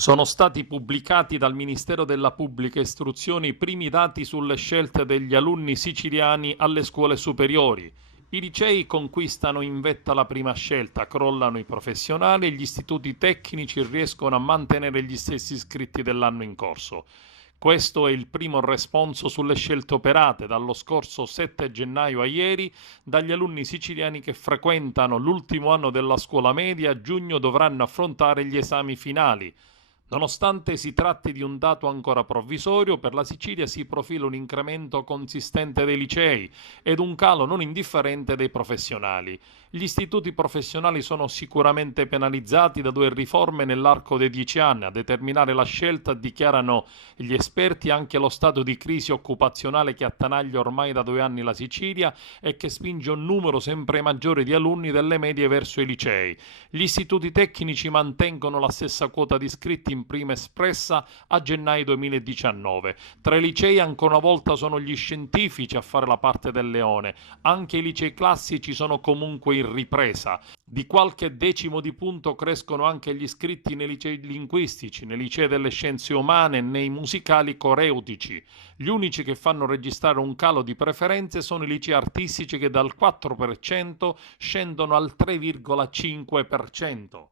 Sono stati pubblicati dal Ministero della Pubblica Istruzione i primi dati sulle scelte degli alunni siciliani alle scuole superiori. I licei conquistano in vetta la prima scelta, crollano i professionali e gli istituti tecnici riescono a mantenere gli stessi iscritti dell'anno in corso. Questo è il primo responso sulle scelte operate dallo scorso 7 gennaio a ieri dagli alunni siciliani che frequentano l'ultimo anno della scuola media. A giugno dovranno affrontare gli esami finali. Nonostante si tratti di un dato ancora provvisorio, per la Sicilia si profila un incremento consistente dei licei ed un calo non indifferente dei professionali. Gli istituti professionali sono sicuramente penalizzati da 2 riforme nell'arco dei 10 anni. A determinare la scelta, dichiarano gli esperti, anche lo stato di crisi occupazionale che attanaglia ormai da 2 anni la Sicilia e che spinge un numero sempre maggiore di alunni delle medie verso i licei. Gli istituti tecnici mantengono la stessa quota di iscritti in prima espressa a gennaio 2019. Tra i licei ancora una volta sono gli scientifici a fare la parte del leone. Anche i licei classici sono comunque in ripresa. Di qualche decimo di punto crescono anche gli iscritti nei licei linguistici, nei licei delle scienze umane e nei musicali coreutici. Gli unici che fanno registrare un calo di preferenze sono i licei artistici che dal 4% scendono al 3,5%.